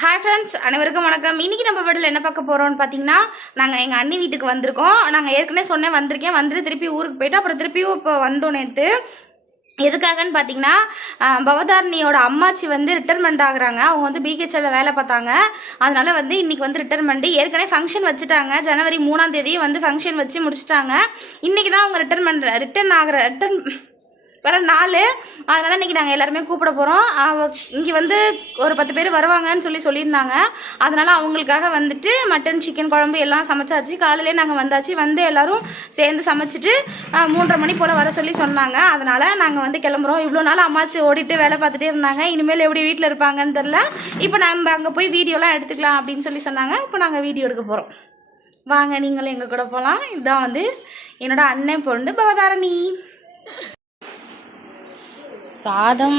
Hi friends, அனைவருக்கும் வணக்கம். இன்றைக்கி நம்ம வீட்டில் என்ன பார்க்க போகிறோம்னு பார்த்தீங்கன்னா, நாங்கள் எங்கள் அண்ணி வீட்டுக்கு வந்திருக்கோம். நாங்கள் ஏற்கனவே வந்திருக்கேன், வந்துட்டு திருப்பி ஊருக்கு போயிட்டு அப்புறம் திருப்பியும் இப்போ வந்தோம் நேற்று. எதுக்காகன்னு பார்த்தீங்கன்னா, பவதாரணியோட அம்மாச்சி ரிட்டர்மெண்ட் ஆகுறாங்க. அவங்க பிஹெச்எல்ல வேலை பார்த்தாங்க. அதனால் இன்றைக்கி ரிட்டர்மெண்ட். ஏற்கனவே ஃபங்க்ஷன் வச்சுட்டாங்க. ஜனவரி 3ஆம் தேதி ஃபங்க்ஷன் வச்சு முடிச்சுட்டாங்க. இன்றைக்கி தான் அவங்க ரிட்டர்ன் வர நாள். அதனால் இன்றைக்கி நாங்கள் எல்லாருமே கூப்பிட போகிறோம். இங்கே ஒரு 10 பேர் வருவாங்கன்னு சொல்லியிருந்தாங்க. அதனால் அவங்களுக்காக மட்டன் சிக்கன் குழம்பு எல்லாம் சமைச்சாச்சு. காலையிலே நாங்கள் வந்தாச்சு. எல்லோரும் சேர்ந்து சமைச்சிட்டு 3:30 மணி போல் வர சொன்னாங்க. அதனால் நாங்கள் கிளம்புறோம். இவ்வளோ நாள் அம்மாச்சி ஓடிட்டு வேலை பார்த்துட்டே இருந்தாங்க. இனிமேல் எப்படி வீட்டில் இருப்பாங்கன்னு தெரில. இப்போ நம்ம அங்கே போய் வீடியோலாம் எடுத்துக்கலாம் அப்படின்னு சொன்னாங்க. இப்போ நாங்கள் வீடியோ எடுக்க போகிறோம். வாங்க, நீங்களும் எங்கள் கூட போகலாம். இதுதான் என்னோட அண்ணன் பொண்ணு பவதாரணி. சாதம்,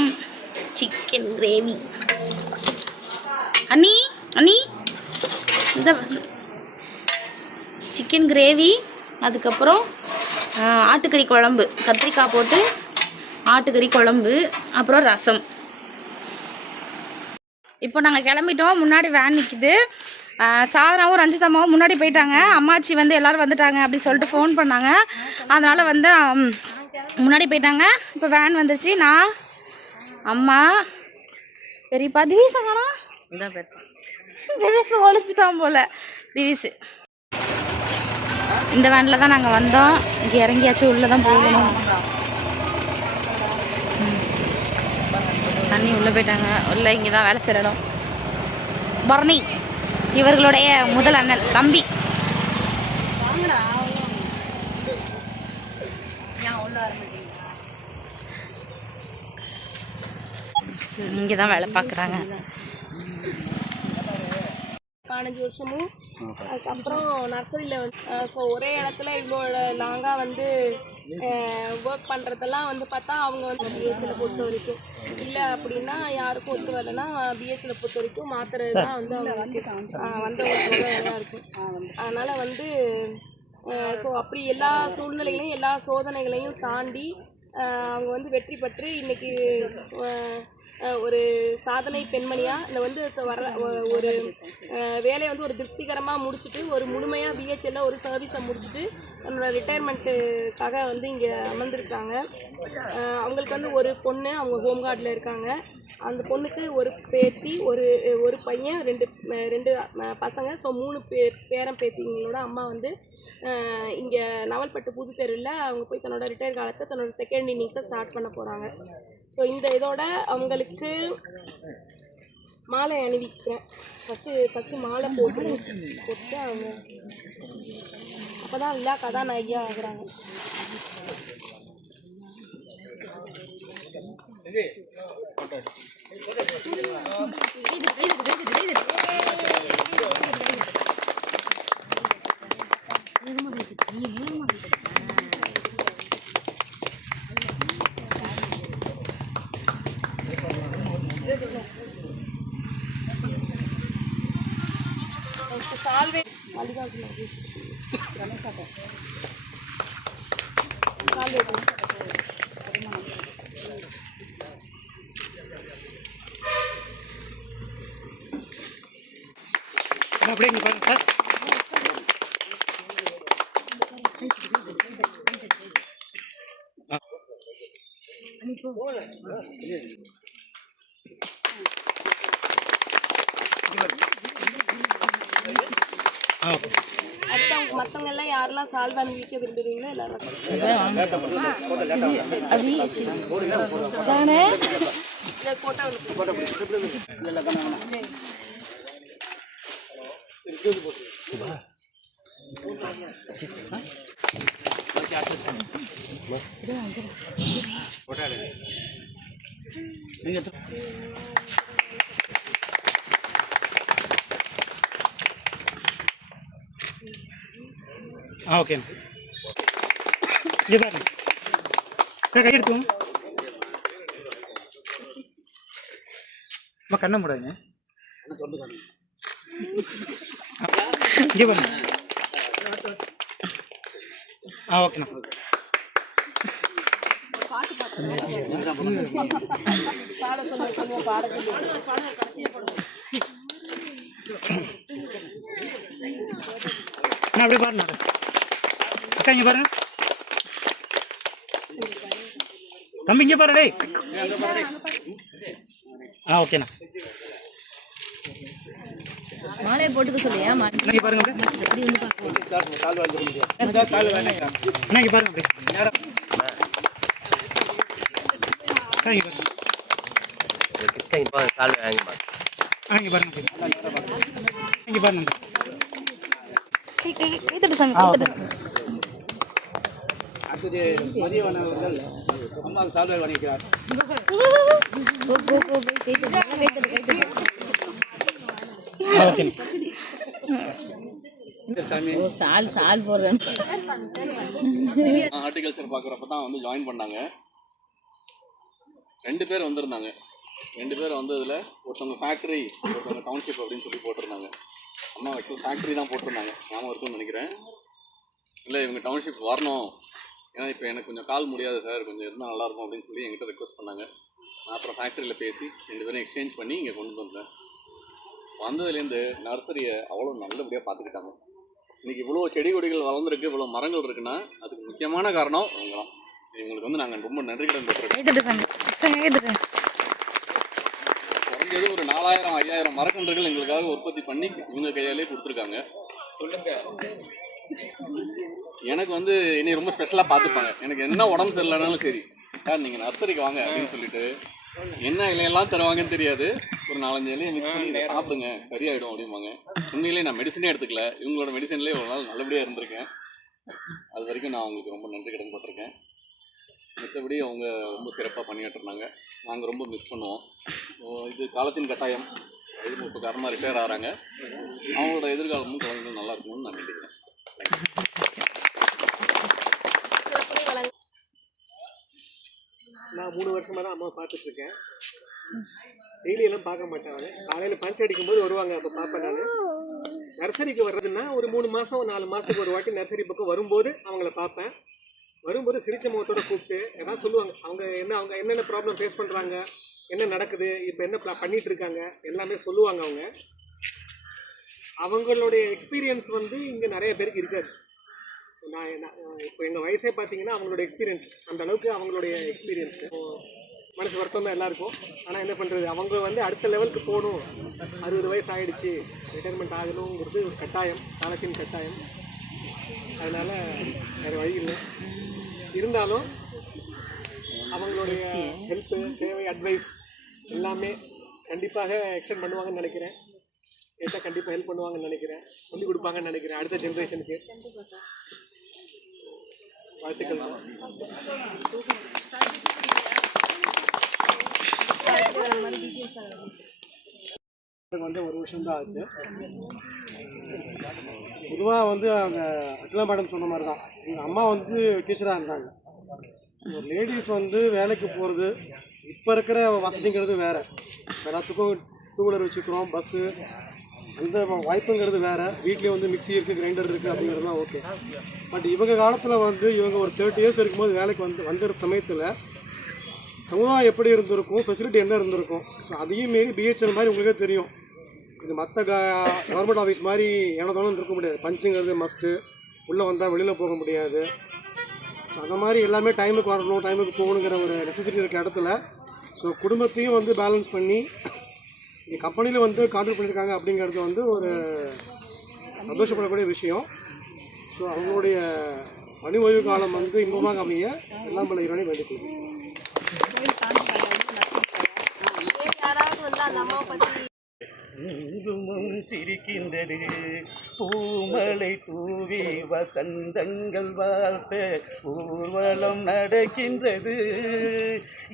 சிக்கன் கிரேவி. அண்ணி அண்ணி இந்த சிக்கன் கிரேவி, அதுக்கப்புறம் ஆட்டுக்கறி குழம்பு, கத்திரிக்காய் போட்டு ஆட்டுக்கறி குழம்பு, அப்புறம் ரசம். இப்போ நாங்கள் கிளம்பிட்டோம். முன்னாடி வேன் நிற்கிது. சாதனாவும் ரஞ்சிதம்மாவும் முன்னாடி போயிட்டாங்க. அம்மாச்சி எல்லோரும் வந்துட்டாங்க அப்படின்னு சொல்லிட்டு ஃபோன் பண்ணாங்க. அதனால் முன்னாடி போயிட்டாங்க. இப்போ வேன் வந்துருச்சு. நான், அம்மா, பெரியப்பா, திவீஸாங்கண்ணா இதான் பேர். திவீஸ் ஒழிச்சிட்டான் போல். திவீஸு இந்த வேனில் தான் நாங்கள் வந்தோம். இங்கே இறங்கியாச்சு. உள்ளே தான் போகணும். தண்ணி உள்ளே போயிட்டாங்க. உள்ளே இங்கே தான் வேலை செய்கிற இடம். பரணி இவர்களுடைய முதல் அண்ணன் தம்பி. இங்கே தான் வேலை பார்க்குறாங்க. 15 வருஷமும் அதுக்கப்புறம் நர்சரியில் ஸோ ஒரே இடத்துல இவ்வளோ லாங்காக ஒர்க் பண்ணுறதெல்லாம் பார்த்தா அவங்க பிஹெச்சில் பொறுத்த வரைக்கும் இல்லை அப்படின்னா யாருக்கும் ஒத்து வரலைன்னா பிஹெச்சில் பொறுத்த வரைக்கும் மாத்திரை தான் அவங்களுக்கு வந்தவங்களுக்கு வேலையாக இருக்கும். அதனால் ஸோ அப்படி எல்லா சூழ்நிலைகளையும் எல்லா சோதனைகளையும் தாண்டி அவங்க வெற்றி பெற்று இன்றைக்கி ஒரு சாதனை பெண்மணியாக இந்த வர ஒரு வேலையை ஒரு திருப்திகரமாக முடிச்சுட்டு ஒரு முழுமையாக பிஹெச்எல்ல ஒரு சர்வீஸை முடிச்சுட்டு தன்னோட ரிட்டையர்மெண்ட்டுக்காக இங்கே அமர்ந்திருக்காங்க. அவங்களுக்கு ஒரு பொண்ணு, அவங்க ஹோம் கார்டில் இருக்காங்க. அந்த பொண்ணுக்கு ஒரு பேத்தி, ஒரு பையன், ரெண்டு பசங்க. ஸோ 3 பேரன் பேத்திங்களோட அம்மா இங்கே நவல்பட்டு புது தெருவில் அவங்க போய் தன்னோட ரிட்டையர் காலத்தை தன்னோட செகண்ட் இன்னிங்ஸை ஸ்டார்ட் பண்ண போகிறாங்க. ஸோ இந்த இதோட அவங்களுக்கு மாலை அணிவிக்கிறேன். ஃபஸ்ட்டு மாலை போட்டு அவங்க அப்போ தான் எல்லா கதாநாயகியாக ஆகுறாங்க. சால்வே மல்லிகார்ஜுன சால்வே அப்படியே இங்கே பாருங்க சார். மற்றவங்க எல்லாம் யாரெல்லாம் சால்வ் அணிவிக்க விரும்புறீங்களோ எல்லாரும் ஓகே. இங்கே பாருங்க, கை எடுத்துவோம். கண்ணை மூடாங்க. இங்கே பாருங்க. ஓகேண்ணா. பாட சொல்லுங்க. அப்படியே பாருங்க அக்கா, இங்கே பாருங்க. தம்பி இங்கே பாரு டேய். ஓகேண்ணா. மாலையை போட்டுக்க சொல்லியா? இங்கே பாருங்க அப்படியே. அண்ணா இங்கே பாருங்க அப்படியே. அக்கா இங்கே பாருங்க. இங்கே பாருங்க. இங்கே பாருங்க. கைத்தட்டு சாமி, கைத்தட்டு. அடுத்தது மதியவன் அவர்கள் அம்மா சால்வை வணிக்கிறார். சால் போடுறேன். ஹார்டிகல்ச்சர் பார்க்குறப்ப தான் வந்து ஜாயின் பண்ணாங்க. 2 பேர் வந்திருந்தாங்க. 2 பேர் வந்ததில் ஒருத்தவங்க ஃபேக்ட்ரி, ஒருத்தவங்க டவுன்ஷிப் அப்படின்னு சொல்லி போட்டிருந்தாங்க. அம்மா ஆக்சுவல் ஃபேக்ட்ரி தான் போட்டிருந்தாங்க, ஞாபகம் இருக்குன்னு நினைக்கிறேன். இல்லை இவங்க டவுன்ஷிப் வரணும், ஏன்னா இப்போ எனக்கு கொஞ்சம் கால் முடியாது சார், கொஞ்சம் இருந்தால் நல்லாயிருக்கும் அப்படின்னு சொல்லி என்கிட்ட ரெக்வஸ்ட் பண்ணாங்க. நான் அப்புறம் ஃபேக்ட்ரியில் பேசி 2 பேரும் எக்ஸ்சேஞ்ச் பண்ணி இங்கே கொண்டு வந்தேன். வந்ததுலேருந்து நர்சரியை அவ்வளோ நல்லபடியாக பார்த்துக்கிட்டாங்க. இன்றைக்கி இவ்வளோ செடி கொடிகள் வளர்ந்துருக்கு, இவ்வளோ மரங்கள் இருக்குன்னா அதுக்கு முக்கியமான காரணம் இவங்க தான். இவங்களுக்கு வந்து நாங்கள் ரொம்ப நன்றி கடன் பட்டிருக்கோம். குறைஞ்சது ஒரு 4000-5000 மரக்கன்றுகள் எங்களுக்காக உற்பத்தி பண்ணி இவங்க கையாலே கொடுத்துருக்காங்க. சொல்லுங்க, எனக்கு வந்து என்னை ரொம்ப ஸ்பெஷலாக பார்த்துப்பாங்க. எனக்கு என்ன உடம்பு சரியில்லைனாலும் சரி, சார் நீங்கள் நர்சரிக்கு வாங்க அப்படின்னு சொல்லிட்டு என்ன இலையெல்லாம் தருவாங்கன்னு தெரியாது, ஒரு 4-5 இலையை மிக்ஸ் பண்ணி இதை சாப்பிடுங்க சரியாயிடும் அப்படிம்பாங்க. உண்மையிலே நான் மெடிசனே எடுத்துக்கல, இவங்களோட மெடிசன்லேயே ஒரு நாள் நல்லபடியாக இருந்திருக்கேன். அது வரைக்கும் நான் அவங்களுக்கு ரொம்ப நன்றி கடன் பட்டிருக்கேன். மற்றபடி அவங்க ரொம்ப சிறப்பாக பணியாற்றுனாங்க. நாங்கள் ரொம்ப மிஸ் பண்ணுவோம். இது காலத்தின் கட்டாயம். இப்போ காரணமாக ரிட்டையர் ஆகிறாங்க. அவங்களோட எதிர்காலமும் குழந்தைகள் நல்லா இருக்கணும்னு நான் நினைக்கிறேன். நான் 3 வருஷமாக தான் அம்மா பார்த்துட்ருக்கேன். டெய்லியெல்லாம் பார்க்க மாட்டாங்க. காலையில் பஞ்ச் அடிக்கும்போது வருவாங்க, அப்போ பார்ப்பேன் நான். நர்சரிக்கு வர்றதுன்னா ஒரு 3 மாதம் 4 மாதத்துக்கு ஒரு வாட்டி நர்சரி பக்கம் வரும்போது அவங்கள பார்ப்பேன். வரும்போது சிரிச்ச முகத்தோட கூப்பிட்டு எதாவது சொல்லுவாங்க. அவங்க என்னென்ன ப்ராப்ளம் ஃபேஸ் பண்ணுறாங்க, என்ன நடக்குது, இப்போ என்ன பண்ணிகிட்டு இருக்காங்க, எல்லாமே சொல்லுவாங்க. அவங்களுடைய எக்ஸ்பீரியன்ஸ் வந்து இங்கே நிறைய பேருக்கு இருக்காது. நான் இப்போ எங்கள் வயசே பார்த்தீங்கன்னா அவங்களோட எக்ஸ்பீரியன்ஸ் அந்த அளவுக்கு அவங்களுடைய எக்ஸ்பீரியன்ஸு மனசு வருத்தம் தான் எல்லாருக்கும். ஆனால் என்ன பண்ணுறது, அவங்க வந்து அடுத்த லெவலுக்கு போகணும், 60 வயசு ஆகிடுச்சு, ரிட்டையர்மெண்ட் ஆகணுங்கிறது ஒரு கட்டாயம், காலத்தின் கட்டாயம். அதனால் வேறு வழி இல்லை. இருந்தாலும் அவங்களுடைய ஹெல்ப்பு, சேவை, அட்வைஸ் எல்லாமே கண்டிப்பாக எக்ஸ்டெண்ட் பண்ணுவாங்கன்னு நினைக்கிறேன். கேட்டால் கண்டிப்பாக ஹெல்ப் பண்ணுவாங்கன்னு நினைக்கிறேன், சொல்லிக் கொடுப்பாங்கன்னு நினைக்கிறேன் அடுத்த ஜென்ரேஷனுக்கு. வாழ்த்துக்கள். வந்து 1 வருஷம் தான் ஆச்சு. பொதுவாக வந்து அவங்க அகிலா மேடம் சொன்ன மாதிரி தான், எங்கள் அம்மா வந்து டீச்சராக இருந்தாங்க. ஒரு லேடிஸ் வந்து வேலைக்கு போகிறது, இப்போ இருக்கிற வசதிங்கிறது வேறு. எல்லாத்துக்கும் 2 வீலர் வச்சுக்கிறோம், பஸ்ஸு, அந்த வாய்ப்புங்கிறது வேறு. வீட்லேயே வந்து மிக்சி இருக்குது, கிரைண்டர் இருக்குது, அப்படிங்கிறது தான் ஓகே. பட் இவங்க காலத்தில் வந்து இவங்க ஒரு 30 இயர்ஸ் இருக்கும்போது வேலைக்கு வந்துற சமயத்தில் சமுதாயம் எப்படி இருந்திருக்கும், ஃபெசிலிட்டி என்ன இருந்திருக்கும். ஸோ அதையும் மீறி பிஹெச்எல் மாதிரி உங்களுக்கே தெரியும், இது மற்ற கவர்மெண்ட் ஆஃபீஸ் மாதிரி ஏனதாலும் இருக்க முடியாது. பஞ்சுங்கிறது மஸ்ட்டு, உள்ளே வந்தால் வெளியில் போக முடியாது. ஸோ அந்த மாதிரி எல்லாமே டைமுக்கு வரணும், டைமுக்கு போகணுங்கிற ஒரு நெசசிட்டி இருக்க இடத்துல ஸோ குடும்பத்தையும் வந்து பேலன்ஸ் பண்ணி இந்த கம்பெனியில் வந்து கான்ட்ரிபியூட் பண்ணியிருக்காங்க அப்படிங்கிறது வந்து ஒரு சந்தோஷப்படக்கூடிய விஷயம். ஸோ அவங்களுடைய பணி ஓய்வு காலம் வந்து இன்பமாக அமைய எல்லாம் பல இறைவனை வேண்டிக்கொள்கிறேன். யாராவது வந்து அந்த அம்மாவை பற்றி குங்குமம் சிரிக்கின்றது, பூமலை தூவி வசந்தங்கள் வாழ்த்த ஊர்வலம் நடக்கின்றது,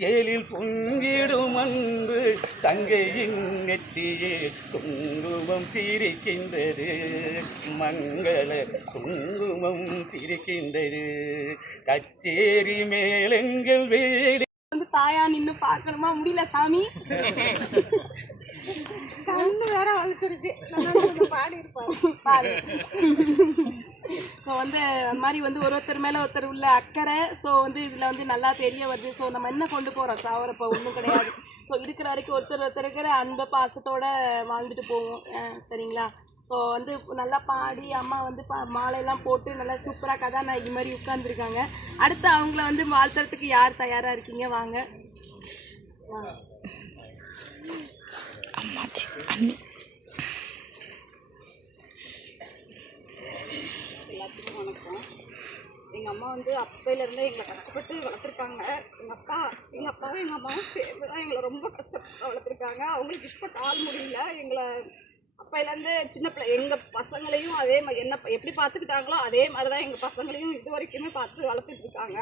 ஏழில் பொங்கிடும் அன்பு தங்கையின் நெற்றியே குங்குமம் சிரிக்கின்றது, மங்கள குங்குமம் சிரிக்கின்றது, கச்சேரி மேளங்கள் வேடி வந்து தாயா நின்று பார்க்கணுமா, முடியல சாமி, கண்ணு வேற வலிச்சிருச்சு, பாடி இருப்பாரு. ஸோ வந்து அந்த மாதிரி வந்து ஒருத்தர் மேலே ஒருத்தர் உள்ள அக்கறை, ஸோ வந்து இதில் வந்து நல்லா தெரிய வருது. ஸோ நம்ம என்ன கொண்டு போகிறோம், சாவரப்போ ஒன்றும் கிடையாது. ஸோ இருக்கிற வரைக்கும் ஒருத்தர் இருக்கிற அன்பை பாசத்தோடு வாழ்ந்துட்டு போவோம். சரிங்களா? ஸோ வந்து நல்லா பாடி அம்மா வந்து மாலையெல்லாம் போட்டு நல்லா சூப்பராக கதாநாயகி மாதிரி உட்காந்துருக்காங்க. அடுத்து அவங்கள வந்து வாழ்த்துறதுக்கு யார் தயாராக இருக்கீங்க? வாங்க. அம்மாச்சி அண்ணி எல்லாத்துக்கும் வணக்கம். எங்கள் அம்மா வந்து அப்பையிலேருந்தே எங்களை கஷ்டப்பட்டு வளர்த்துருக்காங்க. எங்கள் அப்பாவும் எங்கள் அம்மாவும் சேர்ந்து தான் எங்களை ரொம்ப கஷ்டப்பட்டு வளர்த்துருக்காங்க. அவங்களுக்கு இப்போ கால் முடியல. எங்களை அப்பையிலேருந்து சின்ன பிள்ளை எங்கள் பசங்களையும் அதே மாதிரி என்ன எப்படி பார்த்துக்கிட்டாங்களோ அதே மாதிரி தான் எங்கள் பசங்களையும் இது வரைக்குமே பார்த்து வளர்த்துட்ருக்காங்க.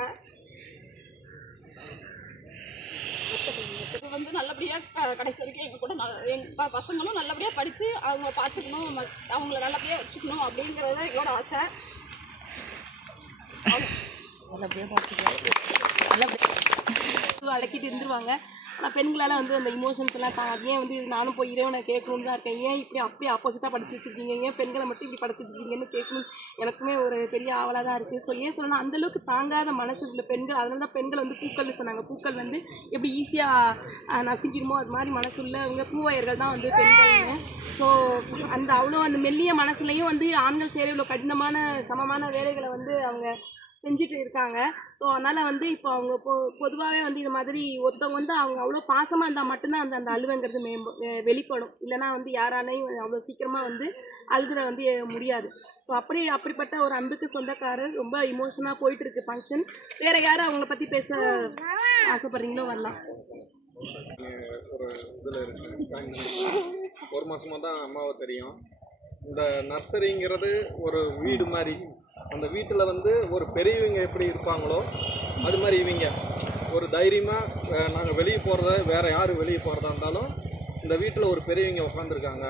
இப்போ வந்து நல்லபடியாக கடைசி வரைக்கும் எங்கள் கூட எங்கள் பசங்களும் நல்லபடியாக படித்து அவங்க பார்த்துக்கணும், அவங்கள நல்லபடியாக வச்சுக்கணும் அப்படிங்கிறது தான் எங்களோட ஆசை. அடக்கிட்டு இருந்துருவாங்க. ஆனால் பெண்களால் வந்து அந்த இமோஷன்ஸ் எல்லாம் ஏன் வந்து நானும் போய் இறைவனை கேட்கணுன்னு தான் இருக்கேன். ஏன் இப்படி அப்படியே ஆப்போசிட்டாக படிச்சு வச்சுருக்கீங்க, ஏன் பெண்களை மட்டும் இப்படி படிச்சு வச்சுருக்கீங்கன்னு கேட்கணும் எனக்குமே ஒரு பெரிய ஆவலாக தான் இருக்குது. ஸோ ஏன் சொல்லணும்னா அந்தளவுக்கு தாங்காத மனசு உள்ள பெண்கள், அதனால தான் பெண்கள் வந்து பூக்கள்னு சொன்னாங்க. பூக்கள் வந்து எப்படி ஈஸியாக நசுங்கிடுமோ அது மாதிரி மனசு உள்ளவங்க பூவையர்கள் தான் வந்து பெண்கள்னு. ஸோ அந்த அவ்வளோ அந்த மெல்லிய மனசுலையும் வந்து ஆண்கள் சேர இவ்வளோ கடினமான சமமான வேலைகளை வந்து அவங்க செஞ்சுட்டு இருக்காங்க. ஸோ அதனால் வந்து இப்போ அவங்க பொதுவாகவே வந்து இது மாதிரி ஒருத்தவங்க வந்து அவங்க அவ்வளோ பாசமாக இருந்தால் மட்டும்தான் அந்த அழுவைங்கிறது வெளிப்படும். இல்லைனா வந்து யாராலையும் அவ்வளோ சீக்கிரமாக வந்து அழுதுற வந்து முடியாது. ஸோ அப்படிப்பட்ட ஒரு அன்புக்கு சொந்தக்காரர் ரொம்ப இமோஷனாக போயிட்டுருக்கு ஃபங்க்ஷன். வேறு யாரும் அவங்கள பற்றி பேச ஆசைப்பட்றீங்களோ வரலாம். ஒரு இதில் இருக்கு. ஒரு மாதமாக தான் அம்மாவை தெரியும். இந்த நர்சரிங்கிறது ஒரு வீடு மாதிரி. அந்த வீட்டில் வந்து ஒரு பெரியவங்க எப்படி இருப்பாங்களோ அது மாதிரி இவங்க ஒரு தைரியமாக நாங்கள் வெளியே போகிறத வேறு யார் வெளியே போகிறதா இருந்தாலும் இந்த வீட்டில் ஒரு பெரியவங்க உட்காந்துருக்காங்க,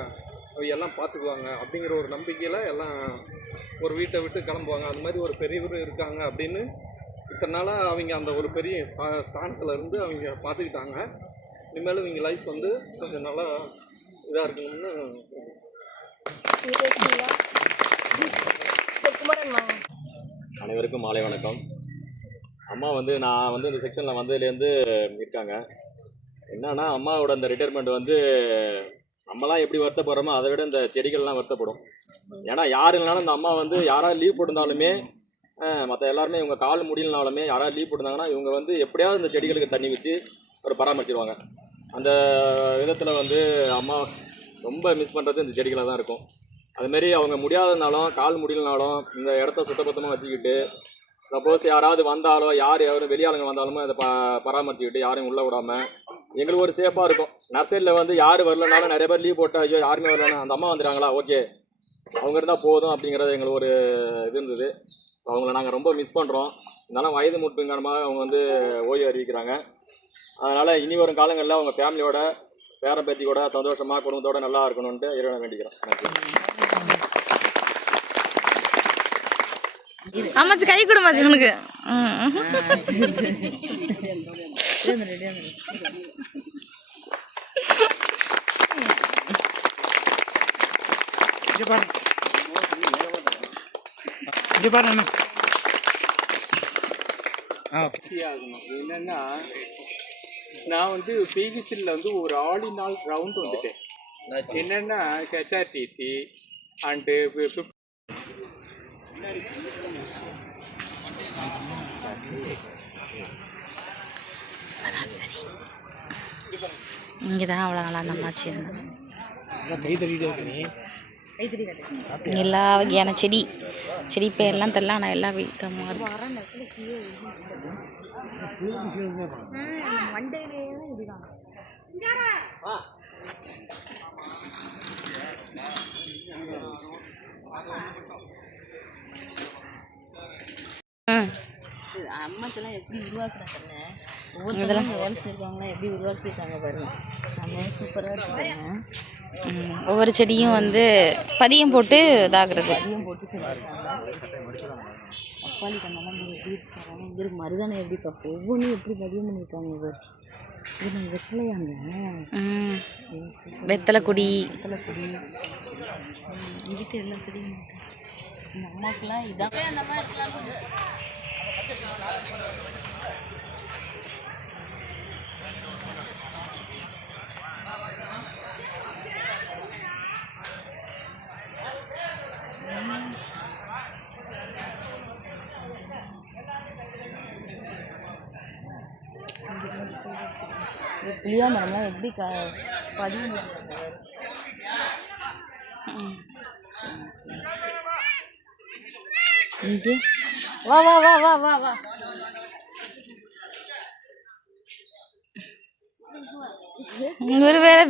அவங்க எல்லாம் பார்த்துக்குவாங்க அப்படிங்கிற ஒரு நம்பிக்கையில் எல்லாம் ஒரு வீட்டை விட்டு கிளம்புவாங்க. அது மாதிரி ஒரு பெரியவர் இருக்காங்க அப்படின்னு இத்தனை நாளாக அவங்க அந்த ஒரு பெரிய ஸ்தானத்தில் இருந்து அவங்க பார்த்துக்கிட்டாங்க. இனிமேலும் இவங்க லைஃப் வந்து கொஞ்சம் நல்லா இதாக இருக்கணும்னு. அனைவருக்கும் மாலை வணக்கம். அம்மா வந்து நான் வந்து இந்த செக்ஷனில் வந்ததுலேருந்து இருக்காங்க. என்னன்னா அம்மாவோட அந்த ரிட்டையர்மெண்ட் வந்து நம்மளாம் எப்படி வருத்தப்படுறோமோ அதை விட இந்த செடிகள்லாம் வருத்தப்படும். ஏன்னா யார் இல்லைனாலும் இந்த அம்மா வந்து யாராவது லீவ் போட்டிருந்தாலுமே மற்ற எல்லாருமே இவங்க கால் முடியலனாலுமே யாராவது லீவ் போட்டிருந்தாங்கன்னா இவங்க வந்து எப்படியாவது இந்த செடிகளுக்கு தண்ணி ஊற்றி ஒரு பராமரிச்சிருவாங்க. அந்த விதத்தில் வந்து அம்மா ரொம்ப மிஸ் பண்ணுறது இந்த செடிகளாக தான் இருக்கும். அதுமாரி அவங்க முடியாதனாலும் கால் முடியலனாலும் இந்த இடத்த சுத்தபத்தமாக வச்சுக்கிட்டு சப்போஸ் யாராவது வந்தாலோ யாரும் வெளியாளுங்க வந்தாலுமே அதை பராமரிச்சுக்கிட்டு யாரையும் உள்ளே விடாமல் எங்களுக்கு ஒரு சேஃபாக இருக்கும். நர்சரியில் வந்து யார் வரலனாலும் நிறைய பேர் லீவ் போட்டால் ஐயோ யாருமே வரலன்னா அந்த அம்மா வந்துடுறாங்களா ஓகே அவங்க இருந்தால் போதும் அப்படிங்கிறது எங்களுக்கு ஒரு இது இருந்தது. அவங்கள நாங்கள் ரொம்ப மிஸ் பண்ணுறோம். இருந்தாலும் வயது முற்பு காரணமாக அவங்க வந்து ஓய்வு அறிவிக்கிறாங்க. அதனால் இனி வரும் காலங்களில் அவங்க ஃபேமிலியோட பேரன் பேத்தியோட சந்தோஷமாக குடும்பத்தோடு நல்லா இருக்கணும்ன்ட்டு இறைவனை வேண்டிக்கிறோம். நன்றி. அம்மாச்சி கை கொடு மாச்சி உனக்கு. என்னன்னா நான் வந்து பிஹெச்டியில் வந்து ஒரு ஆல் இன் ஆல் ரவுண்ட் வந்துட்டேன். என்னென்னா ஹெச்ஆர்டிசி அண்டு இங்கே தான் அவ்வளோ நல்லா அந்த அம்மாச்சி இருந்தது. எல்லா வகையான செடி பேர்லாம் தெரியல, ஆனால் எல்லா வீட்டமாக இருக்கும். அம்மாச்செல்லாம் எப்படி உருவாக்குறாங்க, ஒவ்வொருத்தரும் வேலை செய்யறவங்களாம் எப்படி உருவாக்கியிருக்காங்க பாருங்க. செம்ம சூப்பராக இருக்காங்க. ஒவ்வொரு செடியும் வந்து பதியம் போட்டு இதாகிறது, பதியம் போட்டு செஞ்சுருக்காங்க. பப்பாளி கண்ணெல்லாம் எப்படி இருக்காங்க, இங்கே மருதானை எப்படி பார்ப்போம், ஒவ்வொன்றும் எப்படி பதியம் பண்ணியிருக்காங்க. இது நாங்கள் வெத்தலையாங்க, வெத்தலைக்குடி இங்கிட்ட எல்லா செடியும். இந்த அம்மாக்கெல்லாம் இதான் அந்த மாதிரி புளியா மரம்லாம் எப்படி பதிவு இங்கே வா வா வா வா வா வா ஒரு வேலை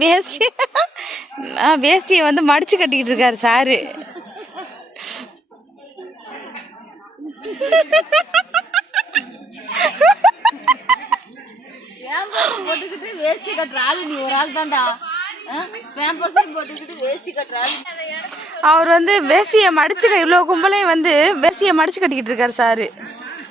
வேஷ்டியை வந்து மடிச்சு கட்டிக்கிட்டு இருக்காரு சாரு. போட்டுக்கிட்டு வேஷ்டி கட்டுற ஆளு நீ ஒரு ஆள் தான்டா. போட்டுக்கிட்டு வேஷ்டி கட்டுற ஆளு. அவர் வந்து வேஷ்டியை மடிச்சு இவ்வளோ கும்பலையும் வந்து வேஷ்டியை மடிச்சு கட்டிக்கிட்டு இருக்காரு சாரு.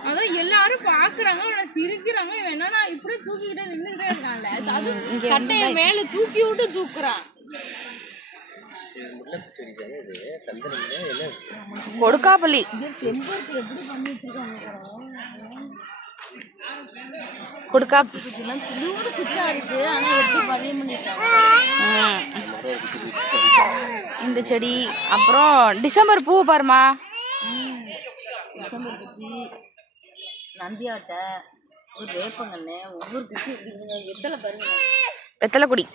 அதான் எல்லாரும் பாக்குறாங்க, சிரிக்கிறாங்க. இவன் என்னன்னா இப்படியே தூக்கிக்கிட்டே நின்றுட்டே இருக்கான்ல, அது சட்டையை மேல தூக்கி விட்டு தூக்குறான். கொடுக்காப்பள்ளி கொடுக்கா குச்சா இருக்கு. ஆனா எப்படி பதியம் பண்ணிருக்காங்க இந்த செடி. அப்புறம் டிசம்பர் பூ பாருமா, டிசம்பர் குச்சி, நந்தியாட்டை, ஒரு வேப்பங்கன்னு, ஒவ்வொரு குச்சி எத்தனை பாருங்க. வெத்தலை கொடி.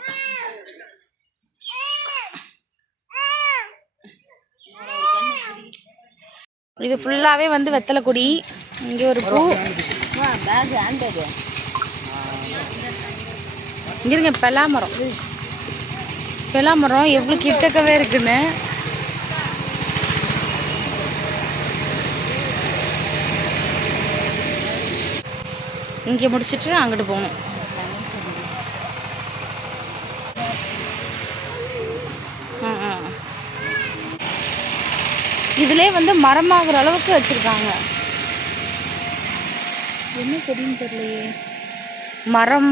இது ஃபுல்லாவே வந்து வெத்தலை கொடி. இங்க ஒரு பூ. Bag hand bag. இங்க இருங்க பலாமரம். பலாமரம் எவ்வளவு கிட்டக்கவே இருக்குன்னு. இங்கே முடிச்சுட்டு அங்கிட்டு போகணும். இதுலேயே வந்து மரமாகிற அளவுக்கு வச்சுருக்காங்க. என்ன தெரியும் தெரியலையே. மரம்.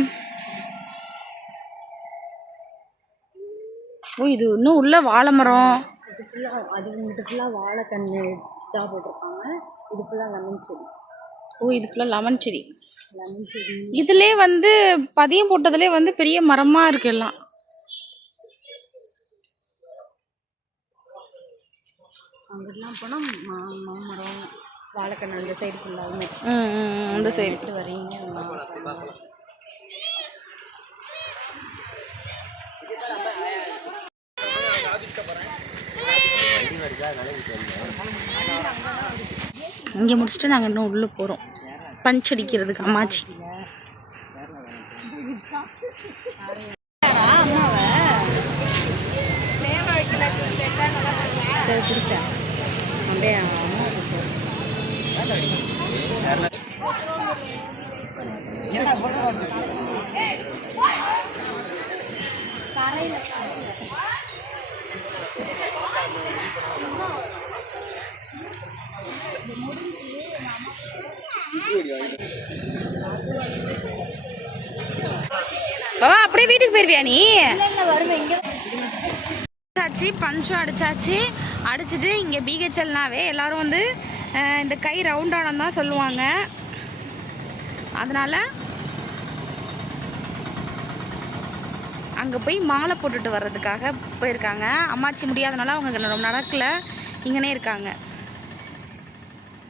ஓ இது இன்னும் உள்ள வாழை மரம். இது ஃபுல்லாக அது இங்கிட்ட ஃபுல்லாக வாழைக்கன்று இதாக போட்டிருக்காங்க. இது ஃபுல்லாக லெமன் செடி. ஓ இது ஃபுல்லாக லெமன் செடி. லெமன் செடி இதுலேயே வந்து பதியம் போட்டதுலேயே வந்து பெரிய மரமாக இருக்கு எல்லாம். அங்கிட்டலாம் போனால் மாமரம் வாழைக்கன்று அந்த சைடு ஃபுல்லாகவே. அந்த சைடு வரீங்க. இங்கே முடிச்சுட்டு நாங்கள் இன்னும் உள்ளே போகிறோம் பஞ்ச் அடிக்கிறதுக்கு. அம்மாச்சி அப்படியே அப்படியே வீட்டுக்கு போயிருவியா நீ? அடிச்சாச்சு, பஞ்சும் அடிச்சாச்சு. அடிச்சுட்டு இங்கே பிஹெச்எல்னாவே எல்லாரும் வந்து இந்த கை ரவுண்டானு தான் சொல்லுவாங்க. அதனால் அங்கே போய் மாலை போட்டுட்டு வர்றதுக்காக போயிருக்காங்க. அம்மாச்சி முடியாதனால அவங்க நடக்கல, இங்கனே இருக்காங்க.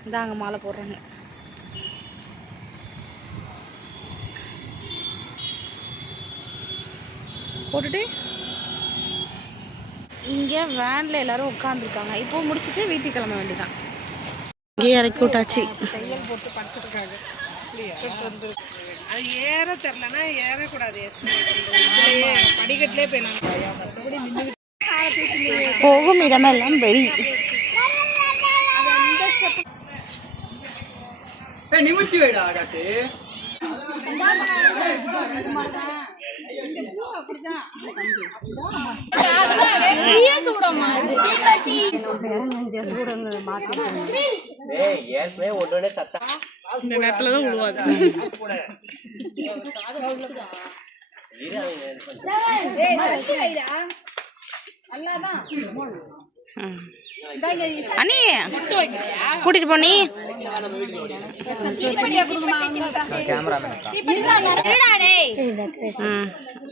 இதான் அங்கே மாலை போடுறாங்க. போட்டுட்டு இங்கே வேனில் எல்லோரும் உட்காந்துருக்காங்க. இப்போ முடிச்சுட்டு வீட்டுக்கு கிளம்ப வேண்டியதான். இங்கேயே இறக்கி விட்டாச்சு. தையல் போட்டு படுத்துருக்காங்க. அது ஏற தெரிலனா ஏறக்கூடாது. படிக்கட்டிலே போய் நாங்கள் மற்றபடி நின்று போகும் இடமெல்லாம் வெளி. நிமித்தி வைடா ஆகாசு. இந்த நேரத்துல தான் விடுவாது. அண்ணி கூட்டிட்டு போனி.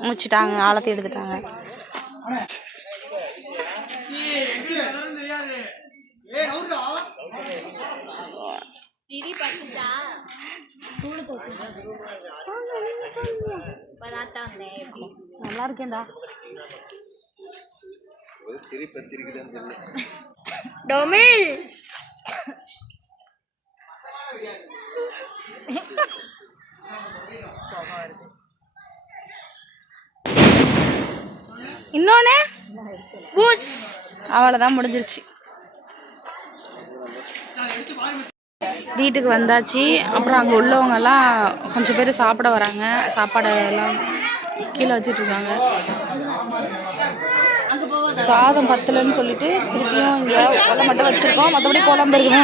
முடிச்சுட்டாங்க, ஆழத்தை எடுத்துட்டாங்க. நல்லா இருக்கேன்டா. திருப்பி வச்சிருக்குதுன்னு சொல்லு. டொமில் இன்னொன்று பூஸ் அவ்வளோதான் முடிஞ்சிருச்சு. வீட்டுக்கு வந்தாச்சு. அப்புறம் அங்கே உள்ளவங்கெல்லாம் கொஞ்சம் பேர் சாப்பிட வராங்க. சாப்பாடு எல்லாம் கீழே வச்சிட்ருக்காங்க. சாதம் பத்தலைன்னு சொல்லிட்டு திருப்பியும் இங்கே குழம்பு மட்டும் வச்சுருக்கோம். மற்றபடி குழம்பு இருக்குங்க.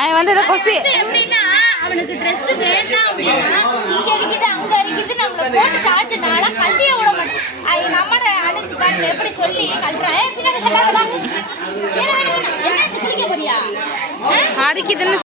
அவன் வந்து இதை கொசி எப்படின்னா அவனுக்கு ட்ரெஸ் வேண்டாம் அப்படின்னா இங்க இருக்குது அங்க இருக்குது நம்மள போட்டு காய்ச்சனால கல்வியை விட மாட்டேன். எங்க அம்மாட்ட அடிச்சு பாருங்க எப்படி சொல்லி கல்றான். பின்னாடி சட்டாதான் என்ன குளிக்க போறியா அடிக்குதுன்னு